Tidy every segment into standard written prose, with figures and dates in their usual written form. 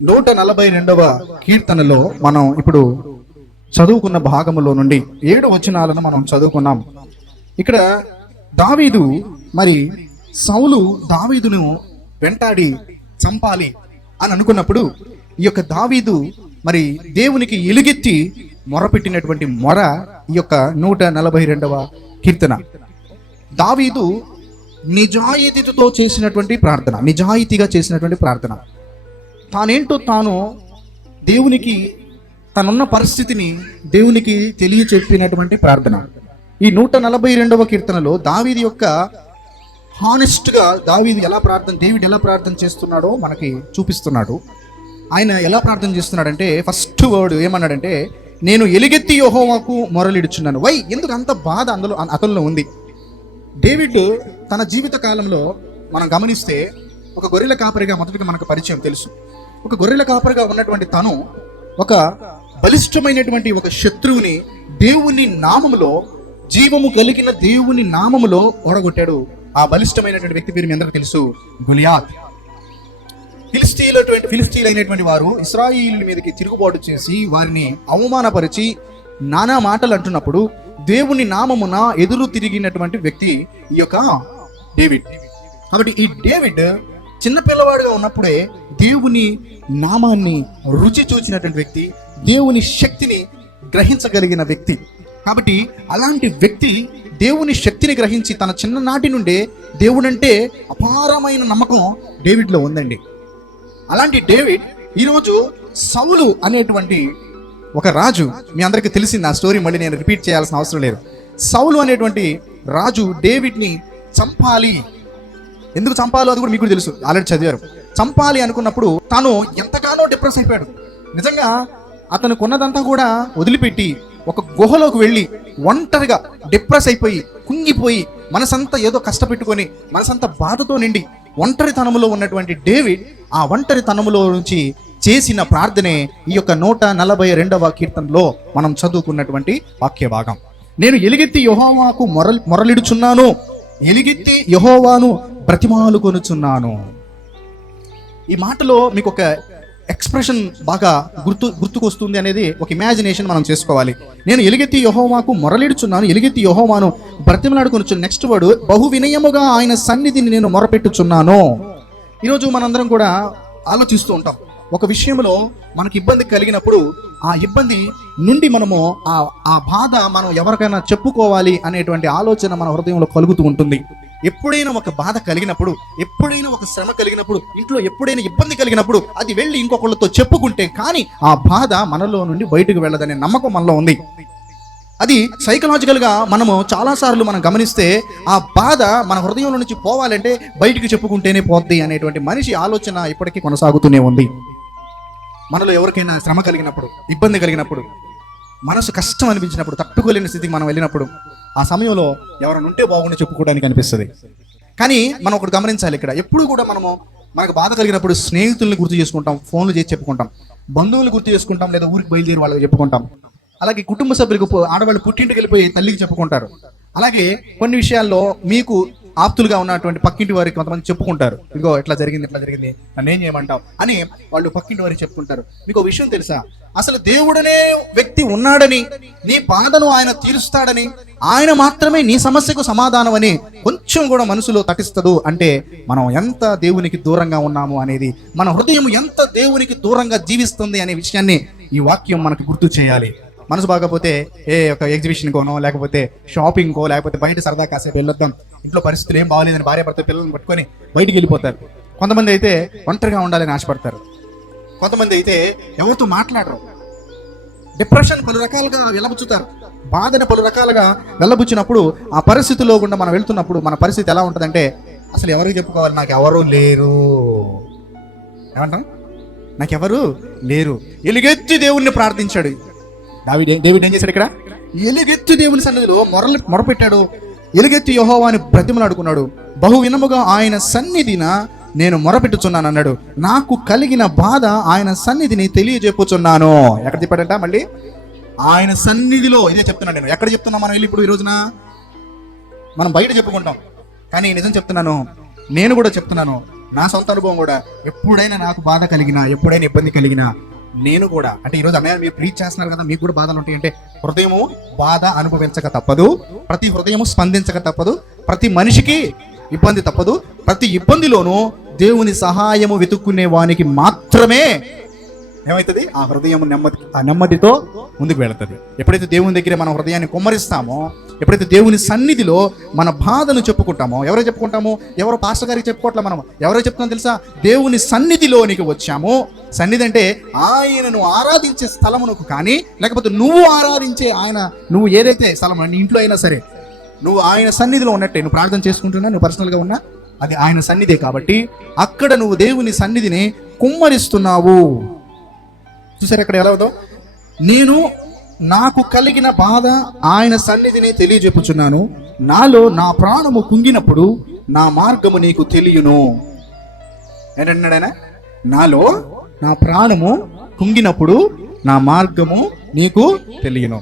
142వ కీర్తనలో మనం ఇప్పుడు చదువుకున్న భాగములో నుండి 7 వచనాలను మనం చదువుకున్నాం. ఇక్కడ దావీదు మరి సౌలు దావీదును వెంటాడి చంపాలి అని అనుకున్నప్పుడు ఈ యొక్క దావీదు మరి దేవునికి ఎలుగెత్తి మొరపెట్టినటువంటి మొర ఈ యొక్క 142వ కీర్తన. దావీదు నిజాయితీతో చేసినటువంటి ప్రార్థన, నిజాయితీగా చేసినటువంటి ప్రార్థన. తానేంటో తాను దేవునికి, తనున్న పరిస్థితిని దేవునికి తెలియచెప్పినటువంటి ప్రార్థన. ఈ 142వ కీర్తనలో దావీదు యొక్క హానెస్ట్గా దావీదు దేవుడు ఎలా ప్రార్థన చేస్తున్నాడో మనకి చూపిస్తున్నాడు. ఆయన ఎలా ప్రార్థన చేస్తున్నాడంటే ఫస్ట్ వర్డ్ ఏమన్నాడంటే, నేను ఎలుగెత్తి యెహోవాకు మొరలిడుచున్నాను. ఎందుకు అంత బాధ అతనిలో ఉంది? డేవిడ్ తన జీవిత కాలంలో మనం గమనిస్తే ఒక గొర్రెల కాపరిగా మొదటిగా మనకు పరిచయం తెలుసు. ఒక గొర్రెల కాపరిగా ఉన్నటువంటి తను ఒక బలిష్టమైనటువంటి ఒక శత్రువుని దేవుని నామములో, జీవము కలిగిన దేవుని నామములో ఓడగొట్టాడు. ఆ బలిష్టమైనటువంటి వ్యక్తి పేరు మీ అందరికీ తెలుసు, గొలియాత్. ఫిలిస్తీన్లు అయినటువంటి వారు ఇశ్రాయేలు మీదకి తిరుగుబాటు చేసి వారిని అవమానపరిచి నానా మాటలు అంటున్నప్పుడు దేవుని నామమున ఎదురు తిరిగినటువంటి వ్యక్తి ఈ యొక్క డేవిడ్. కాబట్టి ఈ డేవిడ్ చిన్నపిల్లవాడుగా ఉన్నప్పుడే దేవుని నామాన్ని రుచి చూచినటువంటి వ్యక్తి, దేవుని శక్తిని గ్రహించగలిగిన వ్యక్తి. కాబట్టి అలాంటి వ్యక్తి దేవుని శక్తిని గ్రహించి తన చిన్ననాటి నుండే దేవుడంటే అపారమైన నమ్మకం డేవిడ్లో ఉందండి. అలాంటి డేవిడ్ ఈరోజు సౌలు అనేటువంటి ఒక రాజు, మీ అందరికీ తెలిసింది ఆ స్టోరీ, మళ్ళీ నేను రిపీట్ చేయాల్సిన అవసరం లేదు. సౌలు అనేటువంటి రాజు డేవిడ్ని చంపాలి. ఎందుకు చంపాలో అది కూడా మీకు తెలుసు, ఆల్రెడీ చదివారు. చంపాలి అనుకున్నప్పుడు తాను ఎంతగానో డిప్రెస్ అయిపోయాడు. నిజంగా అతను కొన్నదంతా కూడా వదిలిపెట్టి ఒక గుహలోకి వెళ్ళి ఒంటరిగా డిప్రెస్ అయిపోయి కుంగిపోయి మనసంతా ఏదో కష్టపెట్టుకొని మనసంతా బాధతో నిండి ఒంటరితనములో ఉన్నటువంటి డేవిడ్ ఆ ఒంటరితనములో నుంచి చేసిన ప్రార్థనే ఈ యొక్క 142వ కీర్తనలో మనం చదువుకున్నటువంటి వాక్య భాగం. నేను ఎలుగెత్తి యెహోవాకు మొరలిడుచున్నాను, ఎలుగెత్తి యెహోవాను బ్రతిమాలుకొనుచున్నాను. ఈ మాటలో మీకు ఒక ఎక్స్ప్రెషన్ బాగా గుర్తుకొస్తుంది అనేది ఒక ఇమాజినేషన్ మనం చేసుకోవాలి. నేను ఎలుగెత్తి యెహోవాకు మొరలిడుచున్నాను, ఎలుగెత్తి యెహోవాను బ్రతిమలాడుకొనుచున్నాను. నెక్స్ట్ వర్డ్, బహు వినయముగా ఆయన సన్నిధిని నేను మొరపెట్టుచున్నాను. ఈరోజు మనందరం కూడా ఆలోచిస్తూ ఉంటాం, ఒక విషయంలో మనకి ఇబ్బంది కలిగినప్పుడు ఆ ఇబ్బంది నుండి మనము ఆ బాధ మనం ఎవరికైనా చెప్పుకోవాలి అనేటువంటి ఆలోచన మన హృదయంలో కలుగుతూ ఉంటుంది. ఎప్పుడైనా ఒక బాధ కలిగినప్పుడు, ఎప్పుడైనా ఒక శ్రమ కలిగినప్పుడు, ఇంట్లో ఎప్పుడైనా ఇబ్బంది కలిగినప్పుడు అది వెళ్ళి ఇంకొకళ్ళతో చెప్పుకుంటే కానీ ఆ బాధ మనలో నుండి బయటకు వెళ్ళదనే నమ్మకం మనలో ఉంది. అది సైకలాజికల్గా మనము చాలాసార్లు మనం గమనిస్తే ఆ బాధ మన హృదయంలో నుంచి పోవాలంటే బయటికి చెప్పుకుంటేనే పోద్ది అనేటువంటి మనిషి ఆలోచన ఇప్పటికీ కొనసాగుతూనే ఉంది. మనలో ఎవరికైనా శ్రమ కలిగినప్పుడు, ఇబ్బంది కలిగినప్పుడు, మనసు కష్టం అనిపించినప్పుడు, తట్టుకోలేని స్థితికి మనం వెళ్ళినప్పుడు ఆ సమయంలో ఎవరైనా ఉంటే బాగుండి చెప్పుకోవడానికి అనిపిస్తుంది. కానీ మనం ఒకటి గమనించాలి, ఇక్కడ ఎప్పుడు కూడా మనకు బాధ కలిగినప్పుడు స్నేహితుల్ని గుర్తు చేసుకుంటాం, ఫోన్లు చేసి చెప్పుకుంటాం, బంధువులు గుర్తు చేసుకుంటాం, లేదా ఊరికి బయలుదేరి వాళ్ళకి చెప్పుకుంటాం. అలాగే కుటుంబ సభ్యులకు, ఆడవాళ్ళు పుట్టింటికి వెళ్ళిపోయి తల్లికి చెప్పుకుంటారు. అలాగే కొన్ని విషయాల్లో మీకు ఆప్తులుగా ఉన్నటువంటి పక్కింటి వారికి కొంతమంది చెప్పుకుంటారు, ఇదిగో ఇట్లా జరిగింది నన్ను ఏం చేయమంటావు అని వాళ్ళు పక్కింటి వారికి చెప్పుకుంటారు. మీకు విషయం తెలుసా, అసలు దేవుడనే వ్యక్తి ఉన్నాడని, నీ బాధను ఆయన తీరుస్తాడని, ఆయన మాత్రమే నీ సమస్యకు సమాధానం అని కొంచెం కూడా మనసులో తటిస్తదు అంటే మనం ఎంత దేవునికి దూరంగా ఉన్నాము అనేది, మన హృదయం ఎంత దేవునికి దూరంగా జీవిస్తుంది అనే విషయాన్ని ఈ వాక్యం మనకు గుర్తు చేయాలి. మనసు బాగపోతే ఒక ఎగ్జిబిషన్ కోనో, లేకపోతే షాపింగ్ కో, లేకపోతే బయట సరదా కాసేపు వెళ్ళొద్దాం, ఇంట్లో పరిస్థితులు ఏం బాగోలేదని భార్య భర్త పిల్లలను పట్టుకొని బయటికి వెళ్ళిపోతారు. కొంతమంది అయితే ఒంటరిగా ఉండాలని ఆశపడతారు. కొంతమంది అయితే ఎవరితో మాట్లాడరు. డిప్రెషన్ పలు రకాలుగా వెళ్ళబుచ్చుతారు. బాధని పలు రకాలుగా వెళ్ళబుచ్చినప్పుడు ఆ పరిస్థితిలో గుండా మనం వెళ్తున్నప్పుడు మన పరిస్థితి ఎలా ఉంటుందంటే, అసలు ఎవరికి చెప్పుకోవాలి, నాకు ఎవరు లేరు. ఏమంటాం, నాకెవరు లేరు. ఎలుగెత్తి దేవుణ్ణి ప్రార్థించాడు డేవిడ్. ఏం చేశాడు ఇక్కడ? ఎలుగెత్తి దేవుని సన్నిధిలో మొరపెట్టాడు, ఎలుగెత్తి యెహోవాని బ్రతిమలాడుకున్నాడు. బహు వినముగా ఆయన సన్నిధిన నేను మొరపెట్టుచున్నాను అన్నాడు. నాకు కలిగిన బాధ ఆయన సన్నిధిని తెలియజెప్పుచున్నాను. ఎక్కడ చెప్పాడంట? మళ్ళీ ఆయన సన్నిధిలో. ఇదే చెప్తున్నాను నేను. ఎక్కడ చెప్తున్నాం మనం వెళ్ళి ఇప్పుడు? ఈ రోజున మనం బయట చెప్పుకుంటాం, కానీ నిజం చెప్తున్నాను, నేను కూడా చెప్తున్నాను, నా సొంత అనుభవం కూడా, ఎప్పుడైనా నాకు బాధ కలిగినా, ఎప్పుడైనా ఇబ్బంది కలిగినా, నేను కూడా అంటే ఈరోజు అన్నయ్య మీరు ప్లీజ్ చేస్తున్నారు కదా, మీకు కూడా బాధలు ఉంటాయి అంటే, హృదయము బాధ అనుభవించక తప్పదు, ప్రతి హృదయము స్పందించక తప్పదు, ప్రతి మనిషికి ఇబ్బంది తప్పదు. ప్రతి ఇబ్బందిలోనూ దేవుని సహాయము వెతుక్కునే వానికి మాత్రమే ఏమవుతుంది, ఆ హృదయం నెమ్మదితో ముందుకు వెళుతుంది. ఎప్పుడైతే దేవుని దగ్గర మన హృదయాన్ని కుమ్మరిస్తామో, ఎప్పుడైతే దేవుని సన్నిధిలో మన బాధను చెప్పుకుంటామో, ఎవరో చెప్పుకుంటామో, ఎవరో పాస్టర్ గారికి చెప్పుకోవట్లే, మనం ఎవరో చెప్తున్నాం తెలుసా, దేవుని సన్నిధిలోనికి వచ్చాము. సన్నిధి అంటే ఆయనను ఆరాధించే స్థలమునకు, కానీ లేకపోతే నువ్వు ఆరాధించే ఆయన, నువ్వు ఏదైతే స్థలం నీ ఇంట్లో అయినా సరే, నువ్వు ఆయన సన్నిధిలో ఉన్నట్టే, నువ్వు ప్రార్థన చేసుకుంటున్నా, నువ్వు పర్సనల్గా ఉన్నా, అది ఆయన సన్నిధే. కాబట్టి అక్కడ నువ్వు దేవుని సన్నిధిని కుమ్మరిస్తున్నావు. చూసారు అక్కడ ఎలా ఉందో, నేను నాకు కలిగిన బాధ ఆయన సన్నిధిని తెలియజెప్పుచున్నాను, నాలో నా ప్రాణము కుంగినప్పుడు నా మార్గము నీకు తెలియను. ఏంటన్నాడాయన, నాలో నా ప్రాణము కుంగినప్పుడు నా మార్గము నీకు తెలియను.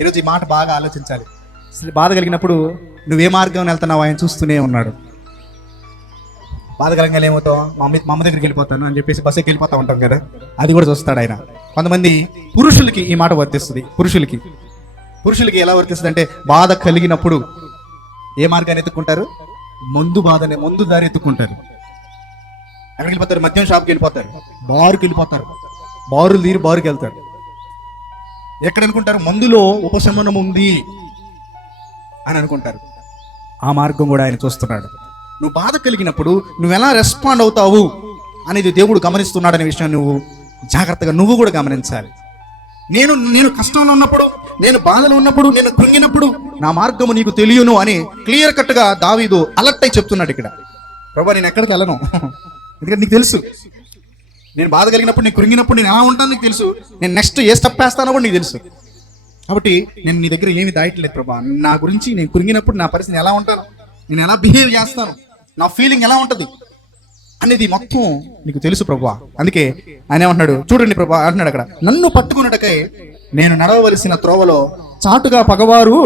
ఈరోజు ఈ మాట బాగా ఆలోచించాలి. బాధ కలిగినప్పుడు నువ్వే మార్గం వెళ్తున్నావు ఆయన చూస్తూనే ఉన్నాడు. బాధ కలిగిన ఏమవుతావు, మా అమ్మ దగ్గరికి వెళ్ళిపోతాను అని చెప్పేసి బస్సుకి వెళ్ళిపోతా ఉంటాం కదా, అది కూడా చూస్తాడు ఆయన. కొంతమంది పురుషులకి ఈ మాట వర్తిస్తుంది. పురుషులకి ఎలా వర్తిస్తుంది అంటే, బాధ కలిగినప్పుడు ఏ మార్గాన్ని ఎత్తుకుంటారు, మందు దారి ఎత్తుకుంటారు. ఎక్కడికి వెళ్ళిపోతారు, మద్యం షాప్కి వెళ్ళిపోతారు, బారుకి వెళ్ళిపోతారు, బారులు తీరి బారుకి వెళ్తారు. ఎక్కడ అనుకుంటారు, మందులో ఉపశమనం ఉంది అని అనుకుంటారు. ఆ మార్గం కూడా ఆయన చూస్తున్నాడు. నువ్వు బాధ కలిగినప్పుడు నువ్వు ఎలా రెస్పాండ్ అవుతావు అనేది దేవుడు గమనిస్తున్నాడు అనే విషయం నువ్వు జాగ్రత్తగా నువ్వు కూడా గమనించాలి. నేను కష్టంలో ఉన్నప్పుడు, నేను బాధలో ఉన్నప్పుడు, నేను కృంగినప్పుడు నా మార్గము నీకు తెలియను అని క్లియర్ కట్ గా దావీదు అలర్ట్ అయి చెప్తున్నాడు ఇక్కడ. ప్రభువా నేను ఎక్కడికి వెళ్ళను, ఎందుకంటే నీకు తెలుసు, నేను బాధ కలిగినప్పుడు, నేను కృంగినప్పుడు నేను ఎలా ఉంటాను నీకు తెలుసు, నేను నెక్స్ట్ ఏ స్టెప్ వేస్తానో కూడా నీకు తెలుసు. కాబట్టి నేను నీ దగ్గర ఏమి దాయట్లేదు ప్రభా, నా గురించి నేను కృంగినప్పుడు నా పరిస్థితి ఎలా ఉంటాను, నేను ఎలా బిహేవ్ చేస్తాను, నా ఫీలింగ్ ఎలా ఉంటుంది అనేది మొత్తం నీకు తెలుసు ప్రభువా. అందుకే ఆయన ఏమంటున్నాడు చూడండి ప్రభా అంటున్నాడు అక్కడ, నన్ను పట్టుకున్నటకై నేను నడవవలసిన త్రోవలో చాటుగా పగవారు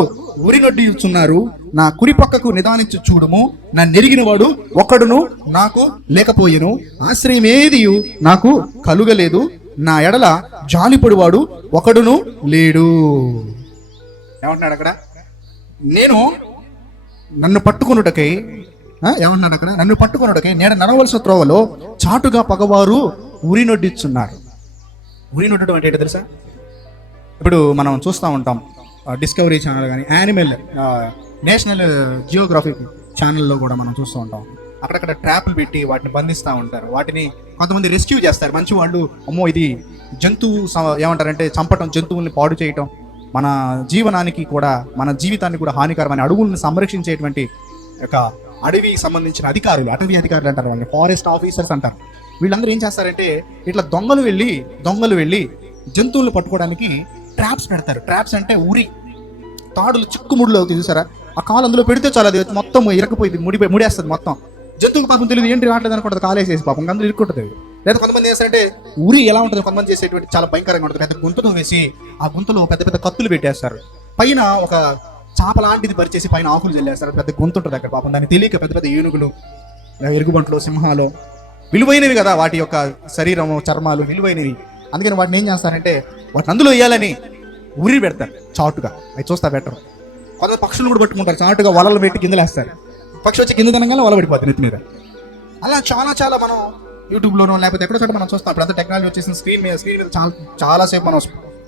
ఉరినొడ్డియుచున్నారు, నా కుడి పక్కకు నిదానించి చూడుము, నా నెరిగిన వాడు ఒకడును నాకు లేకపోయెను, ఆశ్రయం ఏది నాకు కలుగలేదు, నా ఎడల జాలిపడివాడు ఒకడును లేడు. ఏమంటున్నాడు అక్కడ, నన్ను పట్టుకున్నటకై ఏమంటున్నాడు అక్కడ, నన్ను పట్టుకున్నటకై నేను నడవలసిన త్రోవలో చాటుగా పగవారు ఉరినొడ్డిస్తున్నారు. ఉరినొడ్డడం అంటే ఏంటో తెలుసా? ఇప్పుడు మనం చూస్తూ ఉంటాం డిస్కవరీ ఛానల్ కానీ, యానిమల్ నేషనల్ జియోగ్రఫిక్ ఛానల్లో కూడా మనం చూస్తూ ఉంటాం. అక్కడక్కడ ట్రాప్లు పెట్టి వాటిని బంధిస్తూ ఉంటారు. వాటిని కొంతమంది రెస్క్యూ చేస్తారు. మంచి వాళ్ళు, అమ్మో ఇది జంతువు ఏమంటారంటే చంపటం, జంతువుల్ని పాడు చేయటం, మన జీవనానికి కూడా, మన జీవితానికి కూడా హానికరమైన అడవులను సంరక్షించేటువంటి ఒక అడవికి సంబంధించిన అధికారులు, అటవీ అధికారులు అంటారు వాళ్ళని, ఫారెస్ట్ ఆఫీసర్స్ అంటారు. వీళ్ళందరూ ఏం చేస్తారంటే, ఇట్లా దొంగలు వెళ్ళి జంతువులను పట్టుకోవడానికి ట్రాప్స్ పెడతారు. ట్రాప్స్ అంటే ఉరి తాడులు, చిక్కుముడిలో చూసారా, ఆ కాలు అందులో పెడితే చాలా అది మొత్తం ఇరకపోయింది, ముడేస్తుంది మొత్తం. జంతువుకు పాపం తెలియదు, ఏంటి రావట్లేదు అనుకుంటుంది, కాలేసేసి పాపం అందులో ఇరుక్కుంటుంది. లేదా కొంతమంది చేస్తారంటే, ఉరి ఎలా ఉంటుంది కొంతమంది చేసేటువంటి చాలా భయంకరంగా ఉంటుంది. పెద్ద గుంతను వేసి ఆ గుంతలో పెద్ద పెద్ద కత్తులు పెట్టేస్తారు, పైన ఒక చాప లాంటిది పరిచేసి పైన ఆకులు చల్లేస్తారు. పెద్ద గుంత ఉంటుంది అక్కడ, పాపం దాన్ని తెలియక పెద్ద పెద్ద ఏనుగులు, ఎరుగుబంట్లు, సింహాలు విలువైనవి కదా, వాటి యొక్క శరీరము, చర్మాలు విలువైనవి. అందుకని వాటిని ఏం చేస్తారంటే, వాటిని అందులో వేయాలని ఉరి పెడతారు చాటుగా. అవి చూస్తా పెట్టరు. కొంత పక్షులు కూడా పట్టుకుంటారు, చాటుగా వలలు పెట్టి కిందలేస్తారు. పక్షి వచ్చి కింద తినగానే వల పడిపోతుంది నెత్తి మీద. అలా చాలా మనం యూట్యూబ్లోనో లేకపోతే ఎక్కడో చోట మనం చూస్తాం. ఇప్పుడు అంతా టెక్నాలజీ వచ్చేసిన స్క్రీన్ మీద చాలాసేపు మనం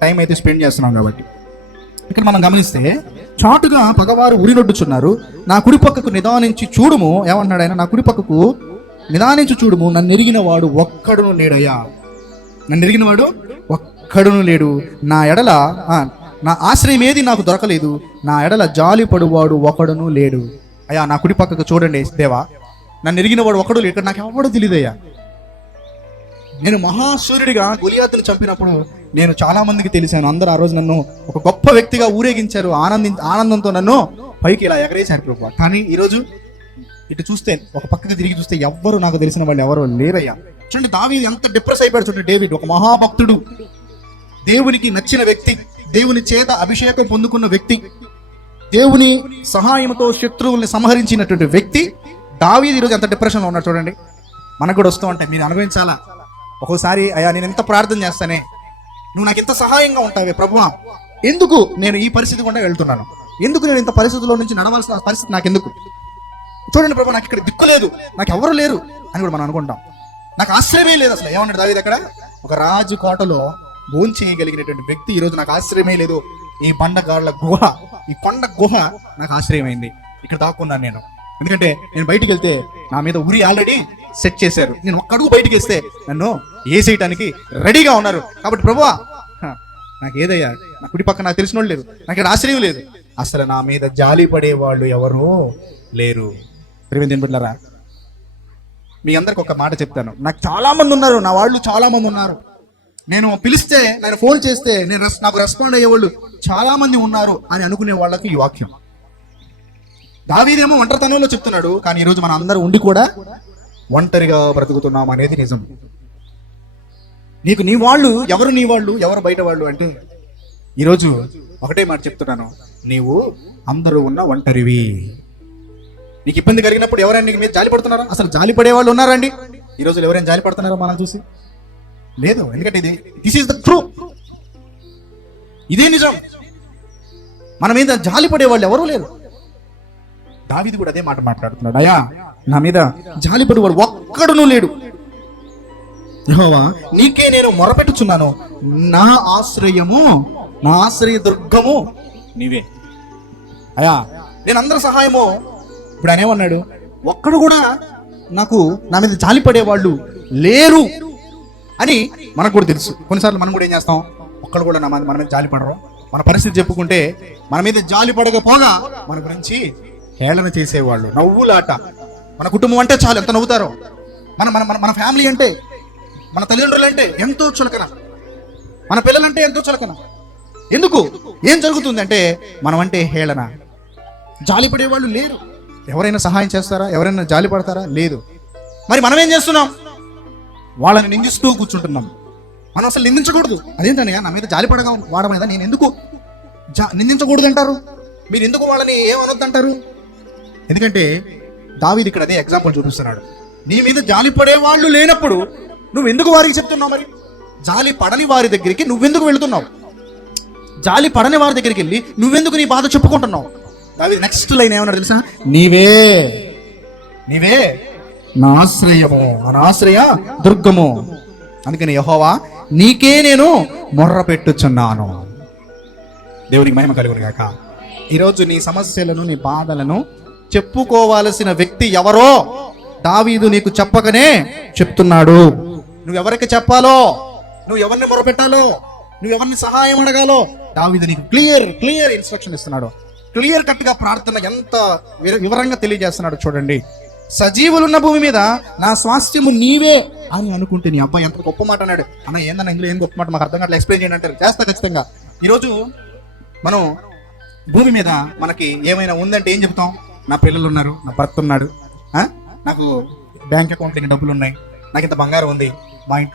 టైం అయితే స్పెండ్ చేస్తున్నాం. కాబట్టి ఇక్కడ మనం గమనిస్తే, చాటుగా పగవారు ఉరినొడ్డుచున్నారు, నా కుడి పక్కకు నిదానించి చూడుము. ఏమన్నాడు ఆయన, నా కుడి పక్కకు నిదానించి చూడుము, నన్ను ఎరిగిన వాడు ఒక్కడును లేడయ్యా, నన్ను ఎరిగిన వాడు ఒక్కడును లేడు, నా ఎడల నా ఆశ్రయం ఏది నాకు దొరకలేదు, నా ఎడల జాలి పడువాడు ఒకడును లేడు. అయ్యా నా కుడి పక్కకు చూడండి దేవా, నన్ను ఎరిగిన వాడు ఒకడు లేడు, నాకు ఎవడో తెలియదయ్యా. నేను మహాసూర్యుడిగా గొలియాతును చంపినప్పుడు నేను చాలా మందికి తెలిసాను. అందరూ ఆ రోజు నన్ను ఒక గొప్ప వ్యక్తిగా ఊరేగించారు, ఆనందంతో నన్ను పైకి ఇలా ఎగరేశారు ప్రభు. కానీ ఈరోజు ఇటు చూస్తే, ఒక పక్కకి తిరిగి చూస్తే ఎవ్వరు నాకు తెలిసిన వాళ్ళు ఎవరు లేరయ్యా. చూడండి దావీదు ఎంత డిప్రెస్ అయిపోయాడు చూడండి. డేవిడ్ ఒక మహాభక్తుడు, దేవునికి నచ్చిన వ్యక్తి, దేవుని చేత అభిషేకం పొందుకున్న వ్యక్తి, దేవుని సహాయంతో శత్రువుల్ని సంహరించినటువంటి వ్యక్తి దావీదు ఈరోజు ఎంత డిప్రెషన్లో ఉన్నాడు చూడండి. మనకు కూడా వస్తూ ఉంటాయి. మీరు అనుభవించాలా. ఒక్కోసారి అయ్యా నేను ఎంత ప్రార్థన చేస్తానే, నువ్వు నాకు ఇంత సహాయంగా ఉంటావే ప్రభువా, ఎందుకు నేను ఈ పరిస్థితి గుండా వెళ్తున్నాను, ఎందుకు నేను ఇంత పరిస్థితుల్లో నుంచి నడవాల్సిన పరిస్థితి నాకు ఎందుకు, చూడండి ప్రభు నాకు ఇక్కడ దిక్కు లేదు, నాకు ఎవరు లేరు అని కూడా మనం అనుకుంటాం. నాకు ఆశ్రయమే లేదు. అసలు ఏమన్నాడు దావీదు అక్కడ, ఒక రాజు కోటలో భోంచేయగలిగినటువంటి వ్యక్తి ఈరోజు నాకు ఆశ్రయమే లేదు, ఈ బండగాళ్ళ గుహ, ఈ కొండ గుహ నాకు ఆశ్రయమైంది, ఇక్కడ దాక్కున్నాను నేను. ఎందుకంటే నేను బయటికి వెళ్తే నా మీద ఉరి ఆల్రెడీ సెట్ చేశారు, నేను ఒక్క అడుగు బయటికి వేస్తే నన్ను వేసేయటానికి రెడీగా ఉన్నారు. కాబట్టి ప్రభువా నాకు ఏదయ్యా, నా కుడి పక్క నాకు తెలిసిన వాళ్ళు లేరు, నాకు ఇక్కడ ఆశ్రయం లేదు, అసలు నా మీద జాలి పడే వాళ్ళు ఎవరు లేరు. బిడ్డలారా, మీ అందరికి ఒక మాట చెప్తాను, నాకు చాలా మంది ఉన్నారు, నా వాళ్ళు చాలా మంది ఉన్నారు, నేను పిలిస్తే, నేను ఫోన్ చేస్తే నాకు రెస్పాండ్ అయ్యేవాళ్ళు చాలా మంది ఉన్నారు అని అనుకునే వాళ్ళకి ఈ వాక్యం. దావీదేమో ఒంటరితనంలో చెప్తున్నాడు, కానీ ఈరోజు మన అందరూ ఉండి కూడా ఒంటరిగా బ్రతుకుతున్నాం అనేది నిజం. నీకు నీ వాళ్ళు ఎవరు, నీ వాళ్ళు ఎవరు బయట వాళ్ళు అంటే ఈరోజు ఒకటే మాట చెప్తున్నాను, నీవు అందరూ ఉన్న ఒంటరివి. నీకు ఇబ్బంది కలిగినప్పుడు ఎవరైనా నీకు మీద జాలి పడుతున్నారా? అసలు జాలి పడే వాళ్ళు ఉన్నారండి ఈ రోజులు? ఎవరైనా జాలి పడుతున్నారా మనం చూసి? లేదు. ఎందుకంటే దిస్ ఈస్ ద ట్రూత్, ఇదే నిజం. మన మీద జాలి పడే వాళ్ళు ఎవరూ లేరు. దావీదు కూడా అదే మాట మాట్లాడుతున్నాడు, అయ్యా నా మీద జాలి పడేవాడు ఒక్కడునూ లేడు, యెహోవా నీకే నేను మొరపెట్టుచున్నాను, నా ఆశ్రయము, నా ఆశ్రయ దుర్గము నీవే. అయ్యా నేను అందరి సహాయము. ఇప్పుడు ఆయన ఏమన్నాడు, ఒక్కడు కూడా నాకు నా మీద జాలి పడేవాళ్ళు లేరు అని మనకు కూడా తెలుసు. కొన్నిసార్లు మనం కూడా ఏం చేస్తాం, ఒక్కడు కూడా మన మీద జాలి పడరు, మన పరిస్థితి చెప్పుకుంటే మన మీద జాలి పడకపోగా మన గురించి హేళన చేసేవాళ్ళు, నవ్వులాట. మన కుటుంబం అంటే చాలు ఎంత నవ్వుతారో, మన మన మన ఫ్యామిలీ అంటే, మన తల్లిదండ్రులు అంటే ఎంతో చులకన, మన పిల్లలంటే ఎంతో చులకన. ఎందుకు? ఏం జరుగుతుంది అంటే మనం అంటే హేళన. జాలి పడేవాళ్ళు లేరు. ఎవరైనా సహాయం చేస్తారా? ఎవరైనా జాలి పడతారా? లేదు. మరి మనం ఏం చేస్తున్నాం? వాళ్ళని నిందిస్తూ కూర్చుంటున్నాం. మనం అసలు నిందించకూడదు. అదేంటనయ్యా నా మీద జాలి పడగా వాడమేదా, నేను ఎందుకు నిందించకూడదు అంటారు? మీరు ఎందుకు వాళ్ళని ఏమనొద్దు అంటారు? ఎందుకంటే దావీదు ఇక్కడ అదే ఎగ్జాంపుల్ చూపిస్తున్నాడు. నీ మీద జాలి పడే వాళ్ళు లేనప్పుడు నువ్వు ఎందుకు వారికి చెప్తున్నావు? మరి జాలి పడని వారి దగ్గరికి నువ్వెందుకు వెళుతున్నావు? జాలి పడని వారి దగ్గరికి వెళ్ళి నువ్వెందుకు నీ బాధ చెప్పుకుంటున్నావు? దావీదు నెక్స్ట్ లైన్ ఏమన్నాడు తెలుసా? నీవే నా ఆశ్రయము, నా ఆశ్రయ దుర్గము. అందుకని యెహోవా నీకే నేను మొర్ర పెట్టుచున్నాను. దేవునికి మహిమ కలుగును గాక. ఈరోజు నీ సమస్యలను, నీ బాధలను చెప్పుకోవాల్సిన వ్యక్తి ఎవరో దావీదు నీకు చెప్పకనే చెప్తున్నాడు. నువ్వెవరికి చెప్పాలో, నువ్వు ఎవరిని మొరపెట్టాలో, నువ్వెవరిని సహాయం అడగాలో దావీదు నీకు క్లియర్ ఇన్స్ట్రక్షన్ ఇస్తున్నాడు. క్లియర్ కట్ గా ప్రార్థన ఎంత వివరంగా తెలియజేస్తున్నాడు చూడండి. సజీవులున్న భూమి మీద నా స్వాస్థ్యము నీవే అని అనుకుంటే, నీ అబ్బాయి ఎంత గొప్ప మాట అన్నాడు. అన్న ఏందన్నా ఇందులో ఏం గొప్ప మాట, మాకు అర్థం కావట్లేదు, ఎక్స్ప్లెయిన్ చేయండి అంటారు. చేస్తా ఖచ్చితంగా. ఈరోజు మనం భూమి మీద మనకి ఏమైనా ఉందంటే ఏం చెప్తాం? నా పిల్లలు ఉన్నారు, నా భర్త ఉన్నాడు, నాకు బ్యాంక్ అకౌంట్లో ఇంత డబ్బులు ఉన్నాయి, నాకు ఇంత బంగారం ఉంది,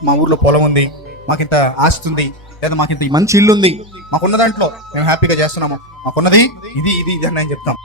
మా ఊర్లో పొలం ఉంది, మాకింత ఆస్తి ఉంది, లేదా మాకింత మంచి ఇల్లు ఉంది, మాకున్న దాంట్లో మేము హ్యాపీగా చేస్తున్నాము, మాకున్నది ఇది అని చెప్తాం.